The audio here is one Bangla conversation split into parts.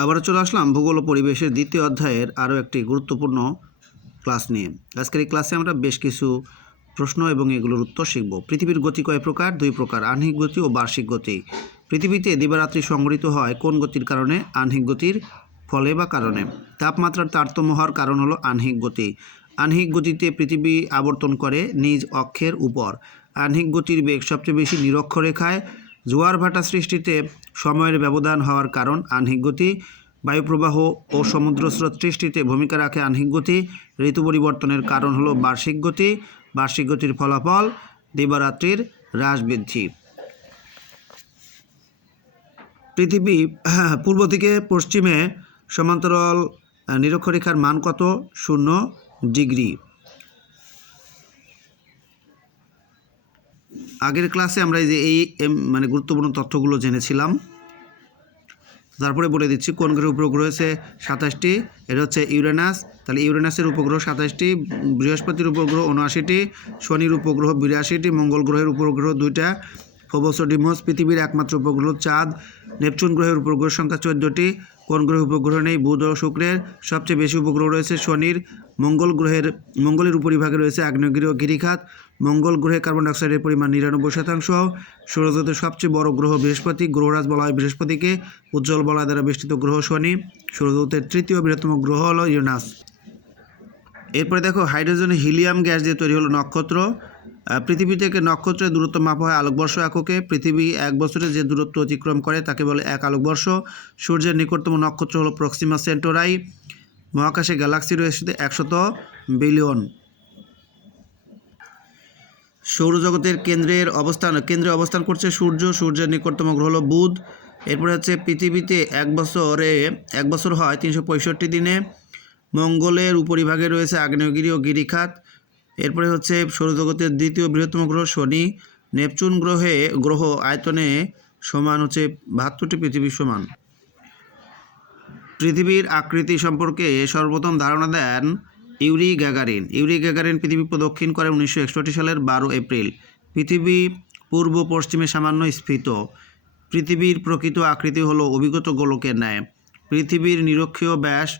আবারও চলে আসলাম ভূগোল ও পরিবেশের দ্বিতীয় অধ্যায়ের আরও একটি গুরুত্বপূর্ণ ক্লাস নিয়ে। আজকের এই ক্লাসে আমরা বেশ কিছু প্রশ্ন এবং এগুলোর উত্তর শিখব। পৃথিবীর গতি কয় প্রকার? দুই প্রকার, আহ্নিক গতি ও বার্ষিক গতি। পৃথিবীতে দিবারাত্রি সংঘটিত হয় কোন গতির কারণে? আহ্নিক গতির ফলে বা কারণে। তাপমাত্রার তারতম্য হওয়ার কারণ হলো আহ্নিক গতি। আহ্নিক গতিতে পৃথিবী আবর্তন করে নিজ অক্ষের উপর। আহ্নিক গতির বেগ সবচেয়ে বেশি নিরক্ষরেখায়। জোয়ার ভাটা সৃষ্টিতে সময়ের ব্যবধান হওয়ার কারণ আহ্নিক গতি। বায়ুপ্রবাহ ও সমুদ্রস্রোত সৃষ্টিতে ভূমিকা রাখে আহ্নিক গতি। ঋতু পরিবর্তনের কারণ হলো বার্ষিক গতি। বার্ষিক গতির ফলাফল দিবারাত্রির হ্রাস বৃদ্ধি। পৃথিবী পূর্ব থেকে পশ্চিমে সমান্তরাল নিরক্ষরেখার মান কত? 0 ডিগ্রি। আগের ক্লাসে আমরা এই গুরুত্বপূর্ণ তথ্যগুলো জেনেছিলাম। তারপরে বলে দিচ্ছি কোন গ্রহের উপগ্রহ হয়েছে 27টি। এটা হচ্ছে ইউরেনাস, তাহলে ইউরেনাসের উপগ্রহ 27টি, বৃহস্পতির উপগ্রহ 79টি, শনির উপগ্রহ 82টি, মঙ্গল গ্রহের উপগ্রহ 2টা, ফোবস ও ডিমোস পৃথিবীর একমাত্র উপগ্রহ চাঁদ, নেপচুন গ্রহের উপগ্রহের সংখ্যা 14টি। কোন গ্রহের উপগ্রহ নেই? বুধ ও শুক্রের। সবচেয়ে বেশি উপগ্রহ রয়েছে শনির। মঙ্গলের উপরিভাগে রয়েছে আগ্নেয়গিরি ও গিরিখাত। মঙ্গল গ্রহে কার্বন ডাইঅক্সাইডের পরিমাণ 99%। সৌরজগতের সবচেয়ে বড় গ্রহ বৃহস্পতি, গ্রহরাজ বলা হয় বৃহস্পতিকে। উজ্জ্বল বলয় দ্বারা বেষ্টিত গ্রহ শনি। সৌরজগতের তৃতীয় বৃহত্তম গ্রহ হলো ইউরেনাস। এরপরে দেখো, হাইড্রোজেন হিলিয়াম গ্যাস দিয়ে তৈরি হলো নক্ষত্র। পৃথিবী থেকে নক্ষত্রের দূরত্ব মাপা হয় আলোকবর্ষ এককে। পৃথিবী এক বছরে যে দূরত্ব অতিক্রম করে তাকে বলে 1 আলোকবর্ষ। সূর্যের নিকটতম নক্ষত্র হলো প্রক্সিমা সেন্টোরাই। মহাকাশে গ্যালাক্সি রয়েছে 100 বিলিয়ন। সৌরজগতের কেন্দ্রে অবস্থান করছে সূর্য। সূর্যের নিকটতম গ্রহ হলো বুধ। এরপরে হচ্ছে পৃথিবীতে এক বছর হয় 365 দিনে। মঙ্গলের উপরিভাগে রয়েছে আগ্নেয়গিরি ও গিরিখাত। এরপরে হচ্ছে সৌরজগতের দ্বিতীয় বৃহত্তম গ্রহ শনি। নেপচুন গ্রহ আয়তনে সমান হচ্ছে 72টি পৃথিবীর সমান। পৃথিবীর আকৃতি সম্পর্কে সর্বপ্রথম ধারণা দেন ইউরি গ্যাগারিন পৃথিবী প্রদক্ষিণ করে 1961 সালের 12 এপ্রিল। পৃথিবী পূর্ব পশ্চিমে সামান্য স্ফীত। পৃথিবীর প্রকৃত আকৃতি হলো অভিগত গোলকের ন্যায়। পৃথিবীর নিরক্ষীয় ব্যাস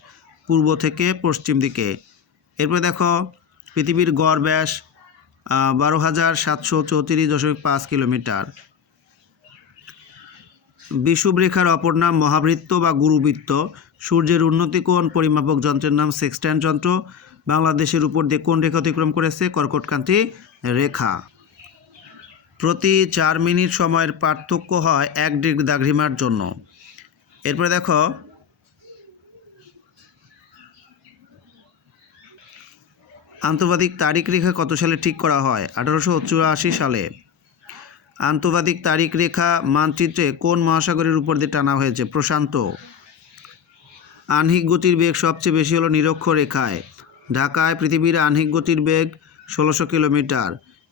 পূর্ব থেকে পশ্চিম দিকে। এরপরে দেখো, পৃথিবীর গড় ব্যাস 12,734.5 কিলোমিটার। বিষুবরেখার অপর নাম মহাবৃত্ত বা গুরুবৃত্ত। সূর্যের উন্নতি কোণ পরিমাপক যন্ত্রের নাম সেক্সট্যান্ট যন্ত্র। বাংলাদেশের উপর দিয়ে কোন রেখা অতিক্রম করেছে? কর্কটক্রান্তি রেখা। প্রতি 4 মিনিট সময়ের পার্থক্য হয় 1 ডিগ্রি দ্রাঘিমার জন্য। এরপরে দেখো, আন্তর্জাতিক তারিখ রেখা কত সালে ঠিক করা হয়? 1884 সালে। আন্তর্জাতিক তারিখ রেখা মানচিত্রে কোন মহাসাগরের উপর দিয়ে টানা হয়েছে? প্রশান্ত। আহ্নিক গতির বেগ সবচেয়ে বেশি হলো নিরক্ষরেখায়। ঢাকায় পৃথিবীর আহ্নিক গতির বেগ 1600 কিলোমিটার।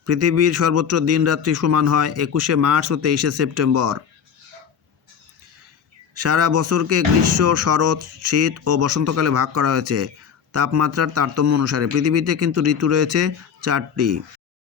পৃথিবীর সর্বত্র দিন রাত্রি সমান হয় 21শে মার্চ ও 23শে সেপ্টেম্বর। সারা বছরকে গ্রীষ্ম, শরৎ, শীত ও বসন্তকালে ভাগ করা হয়েছে তাপমাত্রার তারতম্য অনুসারে। পৃথিবীতে কিন্তু ঋতু রয়েছে 4টি।